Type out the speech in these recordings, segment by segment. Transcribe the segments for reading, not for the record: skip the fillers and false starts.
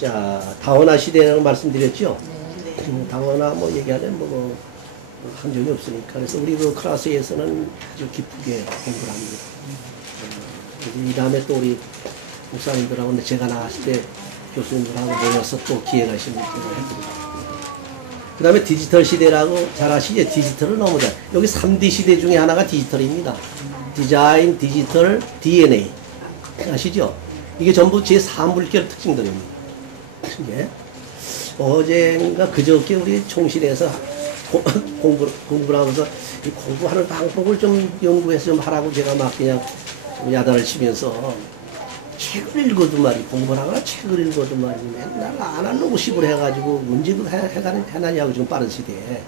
자, 다원화 시대라고 말씀드렸죠? 네. 다원화 뭐 얘기하면 한 적이 없으니까. 그래서 우리 그 클래스에서는 아주 기쁘게 공부를 합니다. 이 다음에 또 우리 목사님들하고 제가 나갔을 때 교수님들하고 모여서 또 기회가 있으면 해드립니다. 그 다음에 디지털 시대라고 잘 아시죠? 디지털을 너무 잘. 여기 3D 시대 중에 하나가 디지털입니다. 디자인, 디지털, DNA. 아시죠? 이게 전부 제4물결 특징들입니다. 예. 어젠가 그저께 우리 총실에서 공부를 하면서 이 공부하는 방법을 좀 연구해서 좀 하라고 제가 막 그냥 야단을 치면서 책을 읽어도 말이 공부를 하거나 책을 읽어도 말이 맨날 아날로그식으로 해가지고 문제도 해나냐고 지금 빠른 시대에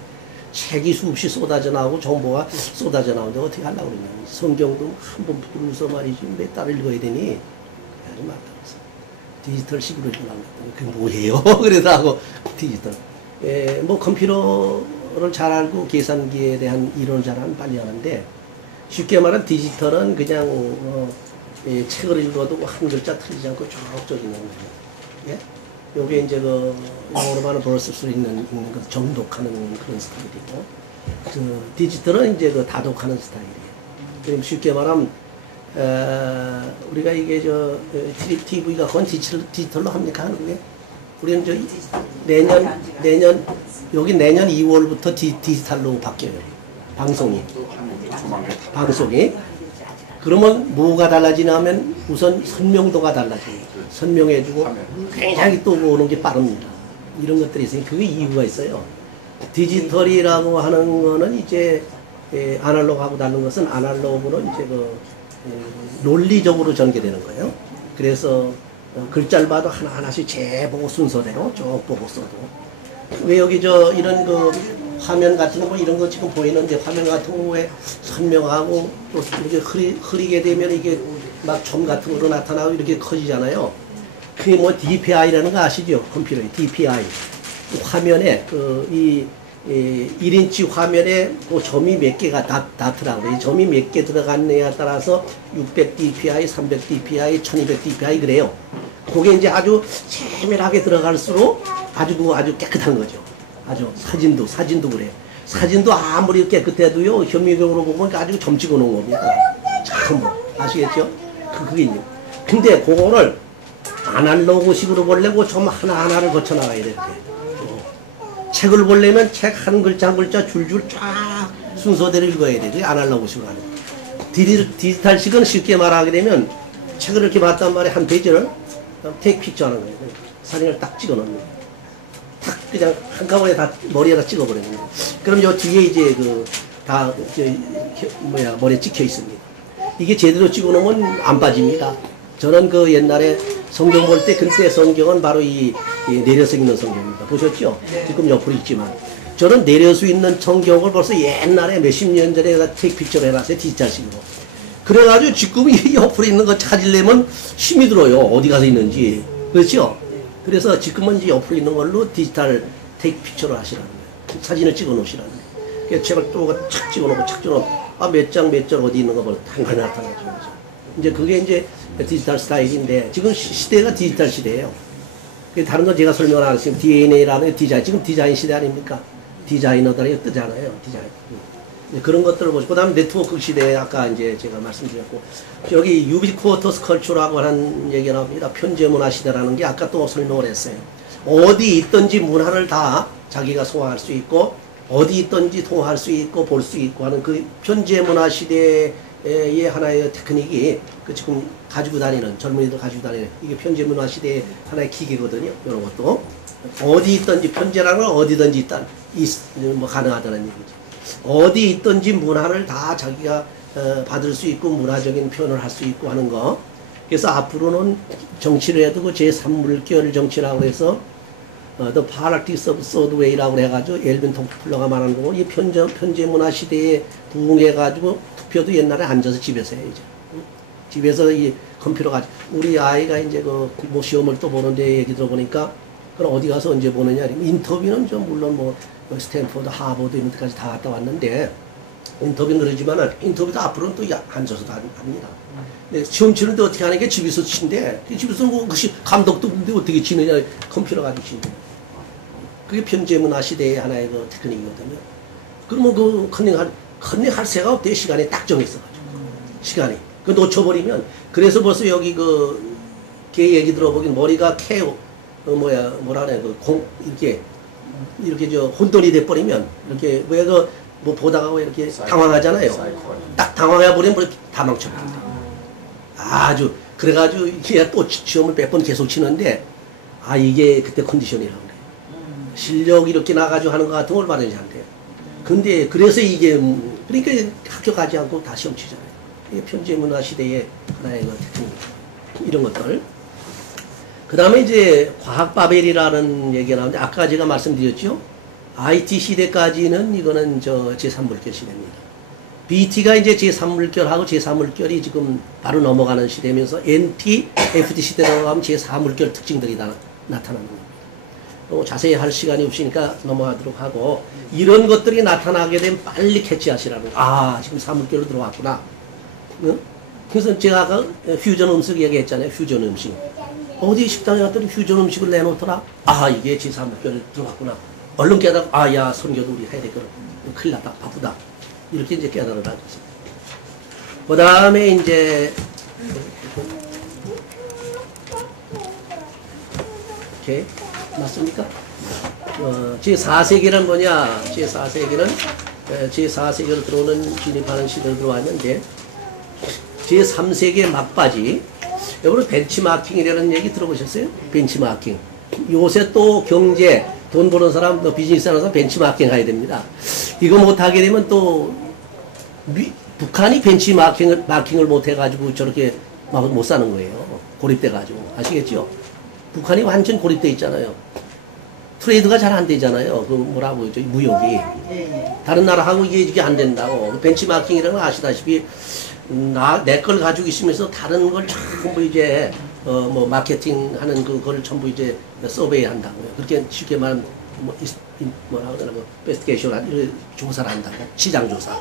책이 수없이 쏟아져 나오고 정보가 쏟아져 나오는데 어떻게 하려고 그러냐. 성경도 한번 부르면서 말이지 몇 달을 읽어야 되니 아주 맞다. 디지털식으로 읽으려고 그게 뭐예요? 그래서 하고 디지털. 뭐 컴퓨터를 잘 알고 계산기에 대한 이론을 잘 하면 빨리 하는데 쉽게 말하면 디지털은 그냥 책을 읽어도 한 글자 틀리지 않고 쭉쭉 읽는 거예요. 예? 요게 이제 그 영어로 말하면 벌써 쓸 수 있는 그 정독하는 그런 스타일이고 그 디지털은 이제 그 다독하는 스타일이에요. 그럼 쉽게 말하면 우리가 이게 TV가 그건 디지털로 합니까? 그게? 우리는 내년 여기 내년 2월부터 디지털로 바뀌어요. 방송이. 그러면 뭐가 달라지냐면 우선 선명도가 달라져요. 선명해지고 굉장히 또 오는 게 빠릅니다. 이런 것들이 있으니 그게 이유가 있어요. 디지털이라고 하는 거는 이제 아날로그하고 다른 것은 아날로그로 이제 논리적으로 전개되는 거예요. 그래서 글자를 봐도 하나하나씩 재보고 순서대로 쭉 보고 써도 왜 여기 이런 그 화면 같은 거 뭐 이런 거 지금 보이는데 화면 같은 거에 선명하고 또 이렇게 흐리게 되면 이게 막 점 같은 거로 나타나고 이렇게 커지잖아요. 그게 뭐 DPI라는 거 아시죠? 컴퓨터의 DPI. 화면에 이 1인치 화면에 그 점이 몇 개가 닿더라고요. 점이 몇 개 들어갔느냐에 따라서 600 dpi, 300 dpi, 1200 dpi 그래요. 그게 이제 아주 세밀하게 들어갈수록 아주 깨끗한 거죠. 아주 사진도 그래요. 사진도 아무리 깨끗해도요, 현미경으로 보면 아주 점 찍어 놓은 겁니다. 참 아시겠죠? 그게 있네요. 근데 그거를 아날로그식으로 보려고 점 하나하나를 거쳐 나가야 돼. 책을 보려면 책 한 글자 한 글자 줄줄 쫙 순서대로 읽어야 돼. 그게 아날로그식으로 하는 거예요. 디지털식은 쉽게 말하게 되면 책을 이렇게 봤단 말이에요. 한 페이지를 테이크 픽처 하는 거예요. 사진을 딱 찍어 놓는 거예요. 탁 그냥 한꺼번에 다 머리에다 찍어 버리는 거예요. 그럼 요 뒤에 이제 머리에 찍혀 있습니다. 이게 제대로 찍어 놓으면 안 빠집니다. 저는 그 옛날에 성경 볼 때 그때 성경은 바로 이 내려서 읽는 성경입니다. 보셨죠? 지금 옆으로 있지만 저는 내려서 있는 성경을 벌써 옛날에 몇십 년 전에 테이크 픽처를 해놨어요. 디지털식으로. 그래가지고 지금 이 옆으로 있는 거 찾으려면 힘이 들어요. 어디 가서 있는지. 그렇죠? 그래서 지금은 이제 옆으로 있는 걸로 디지털 테이크 픽처를 하시라는 거예요. 사진을 찍어 놓으시라는 거예요. 그래서 책을 또 착 찍어 놓고 몇 장 어디 있는 거 보면 한간에 나타나죠. 이제 그게 이제 디지털 스타일인데 지금 시대가 디지털 시대예요. 다른 건 제가 설명을 안 했으면 DNA라는 디자인, 지금 디자인 시대 아닙니까? 디자이너들이 뜨잖아요. 디자인. 그런 것들을 보시고, 그 다음에 네트워크 시대에 아까 이제 제가 말씀드렸고, 여기 유비쿼터스 컬처라고 하는 얘기가 나옵니다. 편제 문화 시대라는 게 아까 또 설명을 했어요. 어디 있든지 문화를 다 자기가 소화할 수 있고, 어디 있든지 통할 수 있고, 볼 수 있고 하는 그 편제 문화 시대의 하나의 테크닉이 지금 가지고 다니는 젊은이들 가지고 다니는 이게 편제 문화 시대의 하나의 기계거든요. 이런 것도 어디 있든지 편제라는 건 어디든지 있다 뭐 가능하다는 얘기죠. 어디 있든지 문화를 다 자기가 받을 수 있고 문화적인 표현을 할 수 있고 하는 거. 그래서 앞으로는 정치를 해도 그 제3물결 정치라고 해서 The Politics of Third Way라고 해가지고 엘빈 톡플러가 말하는 거고 이 편제 문화 시대에 부응해가지고 투표도 옛날에 앉아서 집에서 해야죠. 집에서 이 컴퓨터 가지고 우리 아이가 이제 뭐 시험을 또 보는데 얘기 들어보니까 그럼 어디 가서 언제 보느냐 인터뷰는 좀 물론 뭐 스탠포드 하버드 이런 데까지 다 갔다 왔는데 인터뷰는 그러지만 인터뷰도 앞으로는 또 앉아서도 합니다. 네, 시험 치는데 어떻게 하는 게 집에서 치는데 집에서 뭐 감독도 없는데 어떻게 치느냐 컴퓨터 가지고 치는데 그게 편제문화 시대의 하나의 그 테크닉이거든요. 그러면 그 컨닝할 새가 없대요. 시간에 딱 정했어가지고 시간이 그 놓쳐버리면 그래서 벌써 여기 걔 얘기 들어보긴 머리가 뭐라 그래 이렇게 저 혼돈이 돼버리면 이렇게 왜 뭐 보다가 왜 이렇게 당황하잖아요. 딱 당황해버리면 다 망쳐버립니다. 아주 그래가지고 이게 또 시험을 몇 번 계속 치는데 이게 그때 컨디션이라고 그래요. 실력 이렇게 나가지고 하는 것 같은 걸 받으지 않대요. 근데 그래서 이게 그러니까 학교 가지 않고 다 시험 치잖아요. 이게 편제문화 시대의 하나의 테크닉 이런 것들. 그 다음에 이제 과학바벨이라는 얘기가 나오는데 아까 제가 말씀드렸죠. IT 시대까지는 이거는 제3물결 시대입니다. BT가 이제 제3물결하고 제4물결이 지금 바로 넘어가는 시대면서 NT, FT 시대로 가면 제4물결 특징들이 나타나는 겁니다. 자세히 할 시간이 없으니까 넘어가도록 하고 이런 것들이 나타나게 되면 빨리 캐치하시라는 지금 4물결로 들어왔구나. 응? 그래서 제가 아까 퓨전 음식 얘기했잖아요. 퓨전 음식. 어디 식당에 갔더니 퓨전 음식을 내놓더라. 이게 제3물결에 들어갔구나. 얼른 깨달아, 야, 선교도 우리 해야 되거든. 큰일 났다, 바쁘다. 이렇게 이제 깨달아라. 그 다음에 이제, 이렇게, 맞습니까? 제4세기는 뭐냐? 제4세기는, 제4세기로 들어오는, 진입하는 시대로 들어왔는데, 제3세기의 막바지, 여러분 벤치마킹이라는 얘기 들어보셨어요? 벤치마킹. 요새 또 경제, 돈 버는 사람, 또 비즈니스 하는 사람 벤치마킹 해야 됩니다. 이거 못하게 되면 또 북한이 벤치마킹을 못해가지고 저렇게 막 못 사는 거예요. 고립돼가지고. 아시겠죠? 북한이 완전 고립돼 있잖아요. 트레이드가 잘 안 되잖아요. 뭐라고 그러죠? 무역이. 다른 나라하고 이게 안 된다고. 벤치마킹이라는 건 아시다시피 내 걸 가지고 있으면서 다른 걸 전부 이제 뭐 마케팅 하는 그거를 전부 이제 서베이 한다고요. 그렇게 쉽게 말하면 뭐라 그러나 베스티게이션 조사를 한다고. 시장 조사.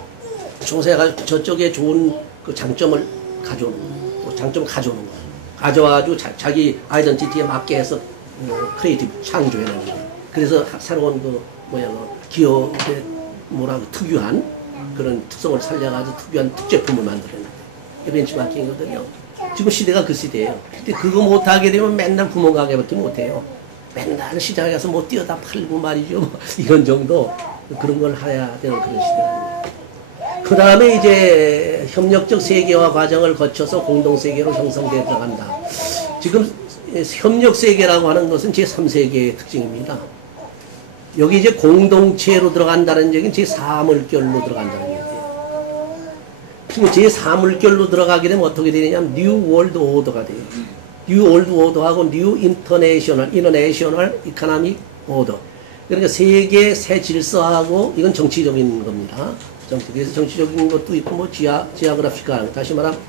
조사해가지고 저쪽에 좋은 그 장점을 가져오는 거예요. 장점을 가져오는 거예요. 가져와가지고 자기 아이덴티티에 맞게 해서 크리에이티브 창조해내는 거예요. 그래서 새로운 기업의 특유한 그런 특성을 살려가지고 특유한 특제품을 만들어내는 거예요. 벤치마킹이거든요. 지금 시대가 그 시대예요. 근데 그거 못하게 되면 맨날 구멍가게밖에 못해요. 맨날 시장에 가서 뭐 뛰어다 팔고 말이죠. 이런 정도 그런 걸 해야 되는 그런 시대입니다. 그 다음에 이제 협력적 세계화 과정을 거쳐서 공동세계로 형성되어 들어간다. 지금 협력세계라고 하는 것은 제3세계의 특징입니다. 여기 이제 공동체로 들어간다는 얘기는 제4물결로 들어간다는 얘기예요. 지금 제4물결로 들어가게 되면 어떻게 되냐면 뉴 월드 오더가 돼요. 뉴 월드 오더하고 뉴 인터내셔널 이코노믹 오더. 그러니까 세계 새 질서하고 이건 정치적인 겁니다. 그래서 정치적인 것도 있고 뭐 지하그래피컬 다시 말하면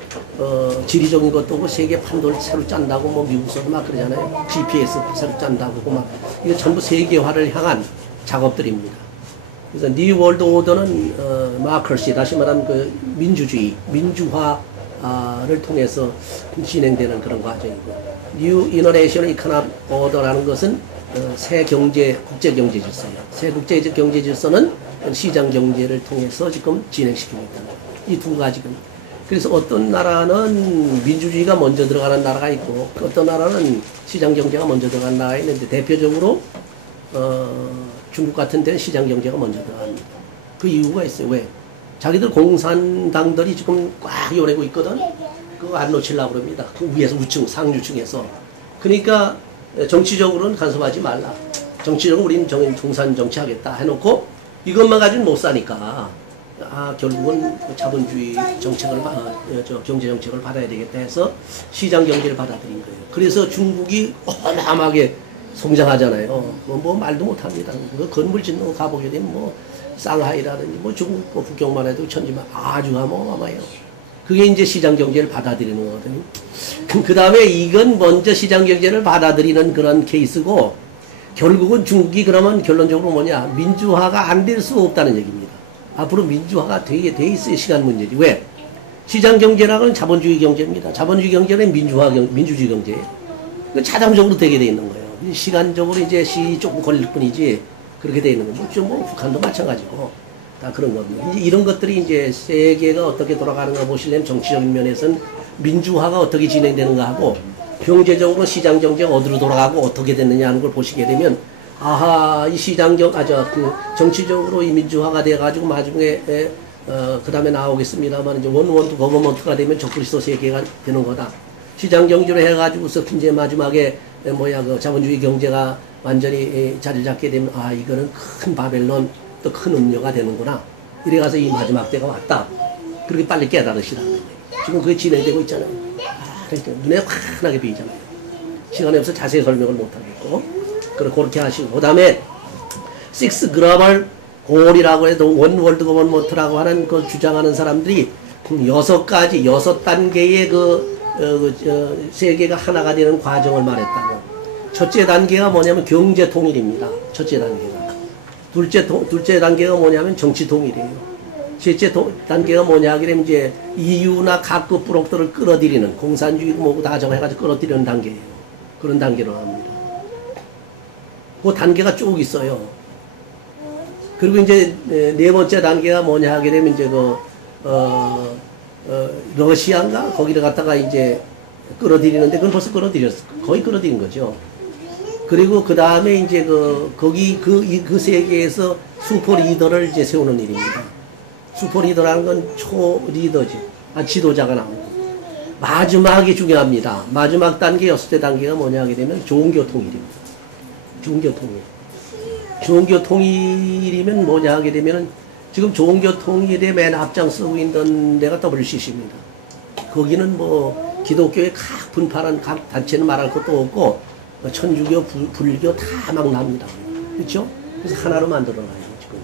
지리적인 것도 고 세계 판도를 새로 짠다고 뭐 미국서도 막 그러잖아요. GPS 새로 짠다고 막 이거 전부 세계화를 향한 작업들입니다. 그래서 뉴 월드 오더는 마크시 다시 말하면 그 민주화를 통해서 진행되는 그런 과정이고 뉴 이너레이션 이코노믹 오더라는 것은 새 국제 경제 질서예요. 새 국제 경제 질서는 시장 경제를 통해서 지금 진행시키고 있다는 거예요. 이 두 가지가. 그래서 어떤 나라는 민주주의가 먼저 들어가는 나라가 있고 어떤 나라는 시장 경제가 먼저 들어가는 나라가 있는데 대표적으로 중국 같은 데는 시장 경제가 먼저 들어갑니다. 그 이유가 있어요. 왜? 자기들 공산당들이 지금 꽉 요래고 있거든. 그거 안 놓치려고 그럽니다. 그 위에서 우층, 상류층에서. 그러니까 정치적으로는 간섭하지 말라. 정치적으로 우리는 공산 정치 하겠다 해놓고 이것만 가지고는 못 사니까 결국은 자본주의 정책을 경제 정책을 받아야 되겠다 해서 시장 경제를 받아들인 거예요. 그래서 중국이 어마어마하게 성장하잖아요. 뭐 말도 못합니다. 그 건물 짓는 거 가보게 되면 뭐 상하이라든지 뭐 중국 국경만 해도 천지만 아주 어마어마해요. 그게 이제 시장 경제를 받아들이는 거거든요. 그 다음에 이건 먼저 시장 경제를 받아들이는 그런 케이스고 결국은 중국이 그러면 결론적으로 뭐냐 민주화가 안 될 수 없다는 얘기입니다. 앞으로 민주화가 되게 돼 있어야 시간 문제지. 왜? 시장 경제라는 건 자본주의 경제입니다. 자본주의 경제는 민주주의 경제예요. 그 자동적으로 되게 돼 있는 거예요. 시간적으로 이제 조금 걸릴 뿐이지 그렇게 돼 있는 거죠. 뭐 북한도 마찬가지고 다 그런 겁니다. 이제 이런 것들이 이제 세계가 어떻게 돌아가는가 보시려면 정치적인 면에서는 민주화가 어떻게 진행되는가 하고 경제적으로 시장 경제가 어디로 돌아가고 어떻게 됐느냐 하는 걸 보시게 되면 아하 이 정치적으로 이 민주화가 돼가지고 나중에 그 다음에 나오겠습니다만 이제 원투 거버먼트가 되면 적그리스도 세계가 되는 거다. 시장 경제로 해가지고서 이제 마지막에 그 자본주의 경제가 완전히 자리 잡게 되면 아 이거는 큰 바벨론 또 큰 음료가 되는구나. 이래가서 이 마지막 때가 왔다. 그렇게 빨리 깨달으시라는 거예요. 지금 그게 진행되고 있잖아요. 그러니까 눈에 환하게 보이잖아요. 시간이 없어서 자세히 설명을 못하겠고 그렇게 하시고 그 다음에 6 글로벌 골이라고 해도 원 월드 거버먼트라고 하는 그 주장하는 사람들이 6단계의 세계가 하나가 되는 과정을 말했다고. 첫째 단계가 뭐냐면 경제 통일입니다. 첫째 단계가. 둘째 단계가 뭐냐면 정치 통일이에요. 셋째 단계가 뭐냐 하기면 이제 EU나 각국 블록들을 끌어들이는 공산주의 뭐고 다 정해가지고 끌어들이는 단계예요. 그런 단계로 합니다. 그 단계가 쭉 있어요. 그리고 이제 네 번째 단계가 뭐냐 하게 되면 이제 러시아인가 거기를 갖다가 이제 끌어들이는데 그건 벌써 거의 끌어들인 거죠. 그리고 그 다음에 이제 거기 그 세계에서 슈퍼 리더를 이제 세우는 일입니다. 슈퍼 리더라는 건 초 리더지. 지도자가 나옵니다. 마지막이 중요합니다. 마지막 단계, 6째 단계가 뭐냐 하게 되면 종교 통일입니다. 종교 통일. 종교 통일이면 뭐냐 하게 되면 지금 종교 통일에 맨 앞장서고 있는 데가 WCC입니다. 거기는 뭐 기독교의 각 분파란 각 단체는 말할 것도 없고 천주교, 불교 다 막 납니다. 그렇죠? 그래서 하나로 만들어놔요 지금.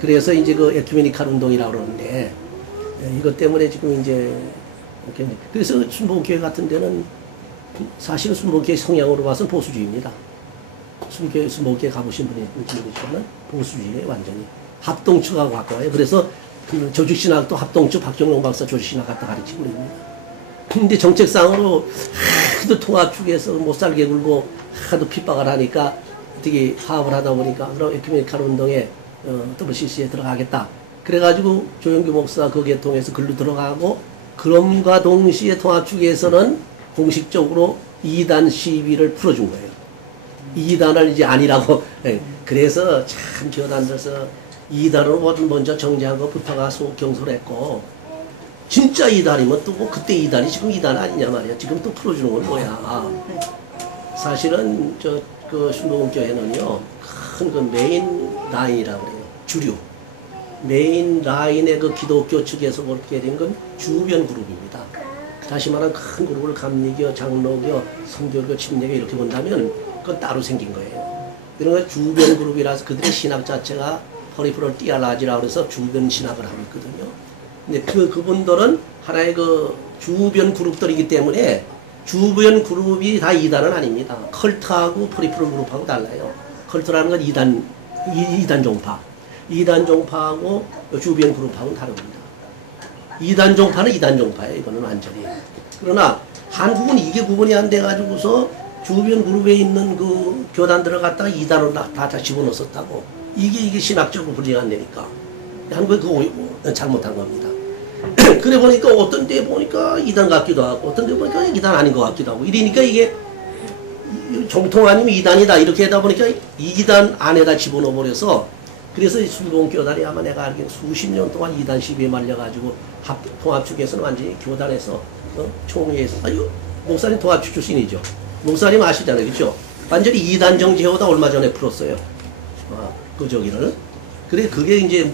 그래서 이제 에큐메니칼 운동이라고 그러는데 이것 때문에 지금 이제 그래서 순복음교회 같은 데는 사실은 순복음교회 성향으로 봐서는 보수주의입니다. 순복음교회 가보신 분이 모르시지만 보수주의에 완전히 합동축하고 가까워요. 그래서 조직신학도 합동축 박정용 박사 조직신학 갖다 가르치고 있습니다. 근데 정책상으로 하도 통합축에서 못살게 굴고 하도 핍박을 하니까 어떻게 파업을 하다 보니까 그럼 에큐메니칼 운동에 WCC에 들어가겠다. 그래가지고 조영규 목사 그 계통에서 글로 들어가고 그럼과 동시에 통합축에서는 공식적으로 2단 시위를 풀어준 거예요. 2단을 이제 아니라고. 그래서 참 교단들서 2단으로 먼저 정지하고 부파가 경솔했고 진짜 2단이면 또 뭐 그때 2단이 지금 2단 아니냐 말이야. 지금 또 풀어주는 건 뭐야. 사실은 순복음교회는요 큰 메인 라인이라고 그래요. 주류. 메인 라인의 기독교 측에서 그렇게 된 건 주변 그룹입니다. 다시 말하면 큰 그룹을 감리교, 장로교, 성교교, 침례교 이렇게 본다면 그건 따로 생긴 거예요. 이런 건 주변 그룹이라서 그들의 신학 자체가 퍼리프럴 띠알라지라고 해서 주변 신학을 하고 있거든요. 근데 그분들은 하나의 주변 그룹들이기 때문에 주변 그룹이 다 2단은 아닙니다. 컬트하고 퍼리프럴 그룹하고 달라요. 컬트라는 건 2단 종파. 2단 종파하고 주변 그룹하고는 다릅니다. 2단 종파는 2단 종파예요. 이거는 완전히. 그러나 한국은 이게 구분이 안 돼가지고서 주변 그룹에 있는 교단들을 갖다가 2단으로 다 집어넣었다고. 이게 신학적으로 분리가 안 되니까. 한국이 그거 잘못한 겁니다. 그래 보니까 어떤 데 보니까 2단 같기도 하고 어떤 데 보니까 2단 아닌 것 같기도 하고 이러니까 이게 정통 아니면 2단이다 이렇게 하다 보니까 2단 안에다 집어넣어 버려서 그래서 순복음교단이 아마 내가 알기로 수십 년 동안 2단 시비에 말려가지고 통합축에서는 완전히 교단에서 총회에서 목사님 통합축 출신이죠. 목사님 아시잖아요. 그렇죠? 완전히 2단 정지해오다 얼마 전에 풀었어요. 그래 그게 이제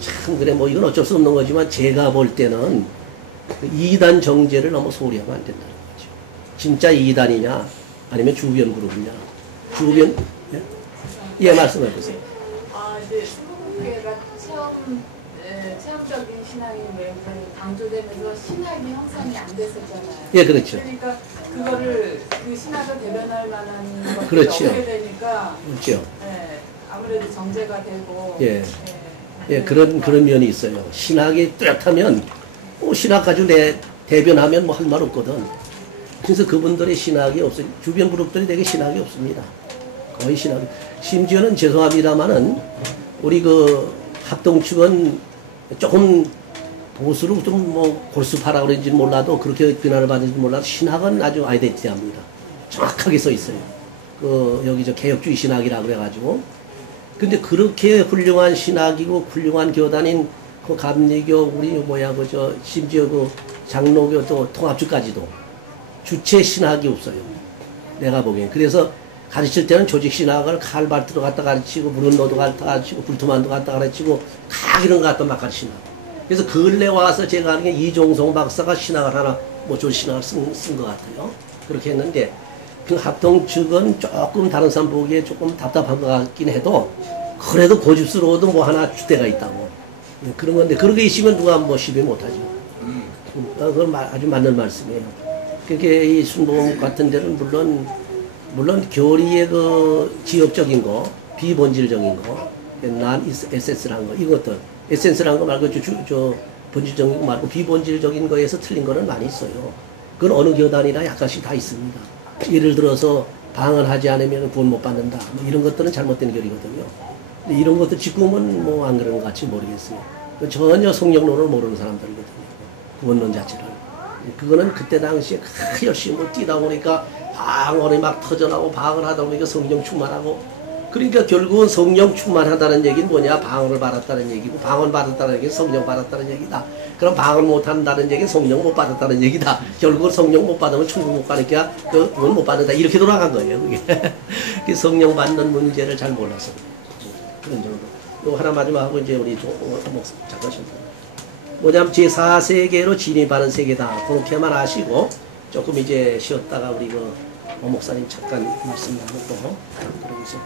참 그래 뭐 이건 어쩔 수 없는 거지만 제가 볼 때는 2단 정제를 너무 소홀히 하면 안 된다는 거죠. 진짜 2단이냐 아니면 주변 그룹이냐. 주변 예 말씀해 보세요. 이제 순복음교회가 체험적인 신앙이 매우 강조되면서 신학이 형성이 안 됐었잖아요. 예, 그렇죠. 그러니까 그거를 그 신학을 대변할 만한 것들이 그렇죠. 없게 되니까 그렇죠. 아무래도 정제가 되고 예. 예, 그런 면이 있어요. 신학이 뚜렷하면, 신학 가지고 대변하면 뭐 할 말 없거든. 그래서 그분들의 신학이 없어요. 주변 그룹들이 되게 신학이 없습니다. 거의 신학이. 심지어는 죄송합니다만은, 우리 그 합동 측은 조금 보수로 좀 뭐 골수파라 그런지는 몰라도 그렇게 비난을 받는지 몰라도 신학은 아주 아이덴티티합니다. 정확하게 써 있어요. 여기 개혁주의 신학이라 그래가지고. 근데 그렇게 훌륭한 신학이고 훌륭한 교단인 그 감리교, 심지어 그 장로교 또 통합주까지도 주체 신학이 없어요. 내가 보기엔. 그래서 가르칠 때는 조직 신학을 칼발트로 갖다 가르치고, 브룬노도 갖다 가르치고, 불트만도 갖다 가르치고, 이런 거 갖다 막 가르치나. 그래서 근래 와서 제가 아는 게 이종성 박사가 신학을 하나, 조직 신학을 쓴 것 같아요. 그렇게 했는데, 그 합동 측은 조금 다른 사람 보기에 조금 답답한 것 같긴 해도, 그래도 고집스러워도 뭐 하나 주대가 있다고. 그런 건데, 그런 게 있으면 누가 뭐 시비 못하죠. 그건 아주 맞는 말씀이에요. 그렇게 이 순복음 같은 데는 물론 교리의 그 지역적인 거, 비본질적인 거, 난 에센스라는 거, 이것들, 에센스라는 거 말고 본질적인 거 말고 비본질적인 거에서 틀린 거는 많이 있어요. 그건 어느 교단이나 약간씩 다 있습니다. 예를 들어서 방을 하지 않으면 구원 못 받는다. 뭐 이런 것들은 잘못된 교리거든요. 근데 이런 것들 지금은 뭐 안 그런 것 같이 모르겠어요. 전혀 성령론을 모르는 사람들이거든요. 구원론 자체를. 그거는 그때 당시에 열심히 뛰다 보니까 방언이 막 터져나오고 방언을 하다 보니까 성령 충만하고, 그러니까 결국은 성령 충만하다는 얘기는 뭐냐? 방언을 받았다는 얘기고, 방언 받았다는 얘기는 성령 받았다는 얘기다. 그럼 방언 못 한다는 얘기는 성령 못 받았다는 얘기다. 결국은 성령 못 받으면 천국 못 가니까 그건 못 받는다. 이렇게 돌아간 거예요, 그게. 성령 받는 문제를 잘 몰라서. 그런 정도. 요 하나 마지막하고 이제 우리 잠깐 쉬었다. 뭐냐면 제4세계로 진입하는 세계다. 그렇게만 아시고 조금 이제 쉬었다가 우리 그 목사님 잠깐 말씀 나누고 그러고 있어요.